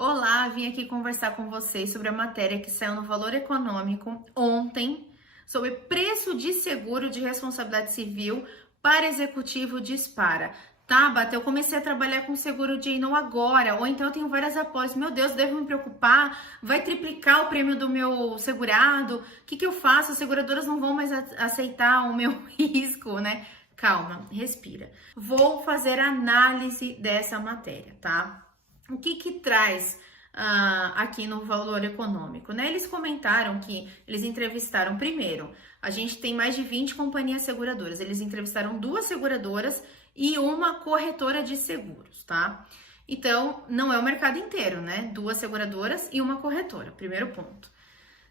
Olá, vim aqui conversar com vocês sobre a matéria que saiu no Valor Econômico ontem, sobre preço de seguro de responsabilidade civil para executivo dispara. Tabata, eu comecei a trabalhar com seguro de não agora, ou então eu tenho várias apólices. Meu Deus, devo me preocupar? Vai triplicar o prêmio do meu segurado? O que eu faço? As seguradoras não vão mais aceitar o meu risco, né? Calma, respira. Vou fazer análise dessa matéria, tá? O que traz aqui no Valor Econômico, né? Eles comentaram que eles entrevistaram primeiro, a gente tem mais de 20 companhias seguradoras, eles entrevistaram 2 seguradoras e uma corretora de seguros, tá? Então, não é o mercado inteiro, né? 2 seguradoras e uma corretora, primeiro ponto.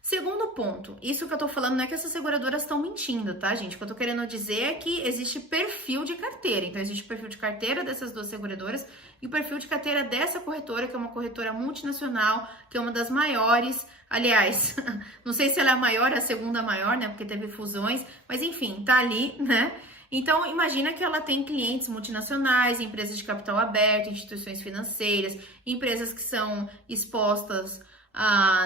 Segundo ponto, isso que eu tô falando não é que essas seguradoras estão mentindo, tá, gente? O que eu tô querendo dizer é que existe perfil de carteira. Então, existe o perfil de carteira dessas 2 seguradoras e o perfil de carteira dessa corretora, que é uma corretora multinacional, que é uma das maiores. Aliás, não sei se ela é a maior, a segunda maior, né? Porque teve fusões, mas enfim, tá ali, né? Então, imagina que ela tem clientes multinacionais, empresas de capital aberto, instituições financeiras, empresas que são expostas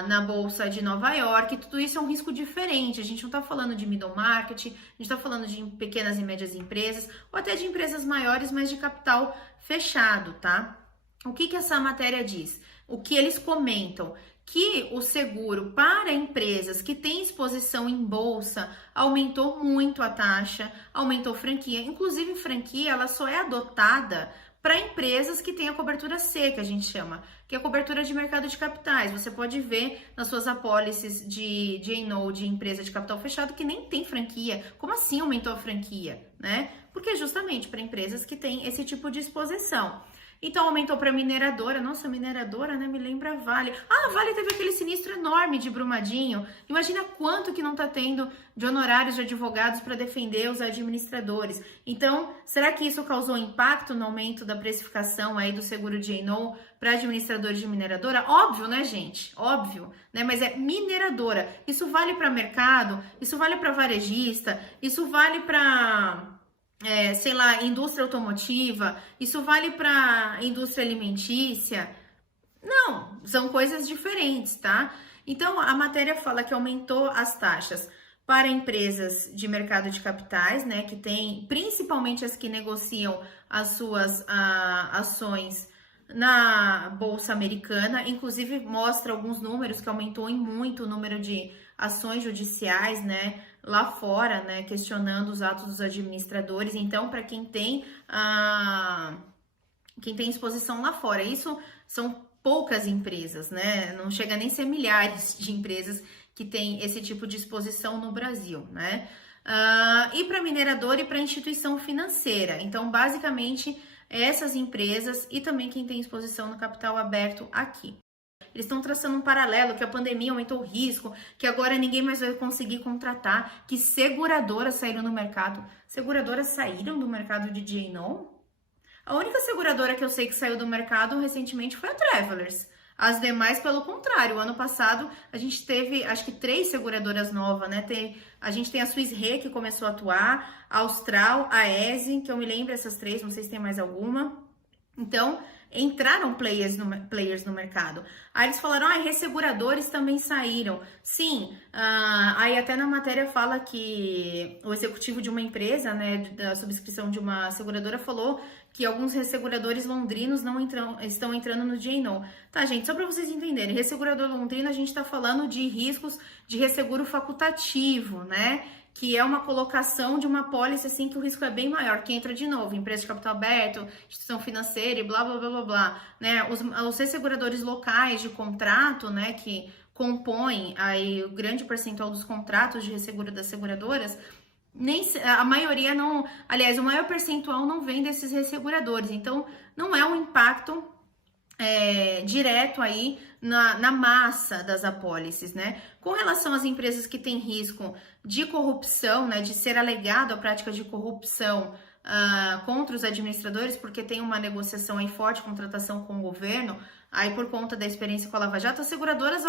na Bolsa de Nova York, tudo isso é um risco diferente. A gente não está falando de middle market, a gente está falando de pequenas e médias empresas, ou até de empresas maiores, mas de capital fechado, tá? O que essa matéria diz? O que eles comentam? Que o seguro para empresas que têm exposição em bolsa aumentou muito a taxa, aumentou franquia. Inclusive, franquia, ela só é adotada para empresas que têm a cobertura C, que a gente chama, que é a cobertura de mercado de capitais. Você pode ver nas suas apólices de J&O, de empresa de capital fechado, que nem tem franquia. Como assim aumentou a franquia, né? Porque é justamente para empresas que têm esse tipo de exposição. Então, aumentou para mineradora. Nossa, mineradora, né? Me lembra a Vale. A Vale teve aquele sinistro enorme de Brumadinho. Imagina quanto que não tá tendo de honorários de advogados para defender os administradores. Então, será que isso causou impacto no aumento da precificação aí do seguro de J&O para administradores de mineradora? Óbvio, né, gente? Óbvio, né? Mas é mineradora. Isso vale para mercado, isso vale para varejista, isso vale para sei lá, indústria automotiva, isso vale para indústria alimentícia? Não, são coisas diferentes, tá? Então, a matéria fala que aumentou as taxas para empresas de mercado de capitais, né, que tem, principalmente as que negociam as suas ações na Bolsa Americana, inclusive mostra alguns números que aumentou em muito o número de ações judiciais, né, lá fora, né, questionando os atos dos administradores. Então, para quem tem exposição lá fora, isso são poucas empresas, né, não chega nem a ser milhares de empresas que têm esse tipo de exposição no Brasil, né, e para minerador e para instituição financeira. Então, basicamente, essas empresas e também quem tem exposição no capital aberto aqui. Eles estão traçando um paralelo, que a pandemia aumentou o risco, que agora ninguém mais vai conseguir contratar, que seguradoras saíram do mercado. Seguradoras saíram do mercado de J&O? A única seguradora que eu sei que saiu do mercado recentemente foi a Travelers. As demais, pelo contrário, o ano passado a gente teve, acho que 3 seguradoras novas, né? A gente tem a Swiss Re, que começou a atuar, a Austral, a ESE, que eu me lembro essas 3, não sei se tem mais alguma. Então, entraram players no mercado. Aí eles falaram, resseguradores também saíram. Sim, aí até na matéria fala que o executivo de uma empresa, né, da subscrição de uma seguradora, falou que alguns resseguradores londrinos estão entrando no J&O. Tá, gente, só para vocês entenderem, ressegurador londrino, a gente está falando de riscos de resseguro facultativo, né? Que é uma colocação de uma apólice assim que o risco é bem maior, que entra de novo, empresa de capital aberto, instituição financeira e blá, blá, blá, blá, blá, né? Os resseguradores locais de contrato, né, que compõem aí o grande percentual dos contratos de resseguro das seguradoras, a maioria não, aliás, o maior percentual não vem desses resseguradores, então não é um impacto direto aí na massa das apólices, né? Com relação às empresas que têm risco de corrupção, né, de ser alegado a prática de corrupção contra os administradores, porque tem uma negociação aí forte, contratação com o governo, aí por conta da experiência com a Lava Jato, as seguradoras,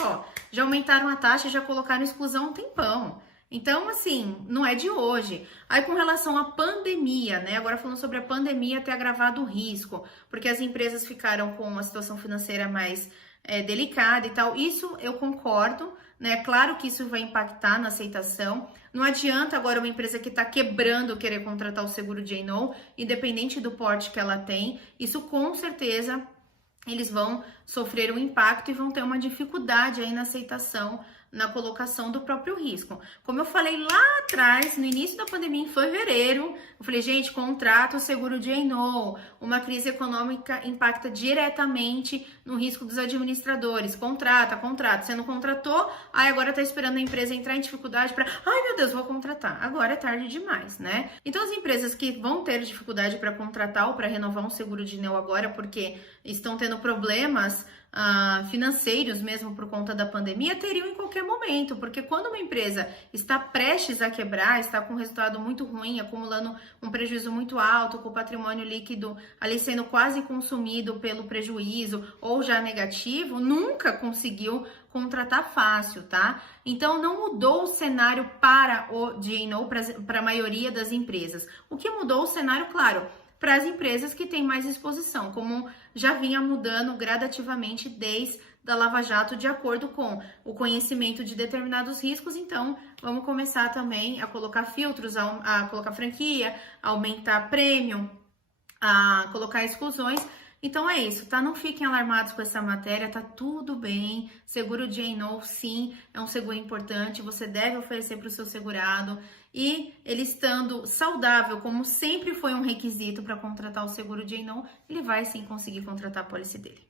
já aumentaram a taxa e já colocaram exclusão há um tempão. Então, assim, não é de hoje. Aí, com relação à pandemia, né? Agora falando sobre a pandemia ter agravado o risco, porque as empresas ficaram com uma situação financeira mais delicada e tal. Isso eu concordo, né? Claro que isso vai impactar na aceitação. Não adianta agora uma empresa que está quebrando querer contratar o seguro J&O, independente do porte que ela tem. Isso com certeza eles vão sofrer um impacto e vão ter uma dificuldade aí na aceitação, na colocação do próprio risco. Como eu falei lá atrás, no início da pandemia, em fevereiro, eu falei, gente, contrata o seguro J&O, uma crise econômica impacta diretamente no risco dos administradores. Contrata. Você não contratou, aí agora tá esperando a empresa entrar em dificuldade para, ai meu Deus, vou contratar. Agora é tarde demais, né? Então as empresas que vão ter dificuldade para contratar ou para renovar um seguro J&O agora, porque estão tendo problemas financeiros mesmo por conta da pandemia, teriam em qualquer momento, porque quando uma empresa está prestes a quebrar, está com um resultado muito ruim, acumulando um prejuízo muito alto, com o patrimônio líquido ali sendo quase consumido pelo prejuízo ou já negativo, nunca conseguiu contratar fácil, tá? Então não mudou o cenário para o J&O, para a maioria das empresas. O que mudou o cenário, claro, para as empresas que têm mais exposição, como já vinha mudando gradativamente desde a Lava Jato, de acordo com o conhecimento de determinados riscos. Então, vamos começar também a colocar filtros, a colocar franquia, a aumentar prêmio, a colocar exclusões. Então é isso, tá? Não fiquem alarmados com essa matéria, tá tudo bem. Seguro J&O, sim, é um seguro importante, você deve oferecer para o seu segurado. E ele estando saudável, como sempre foi um requisito para contratar o seguro J&O, ele vai sim conseguir contratar a pólice dele.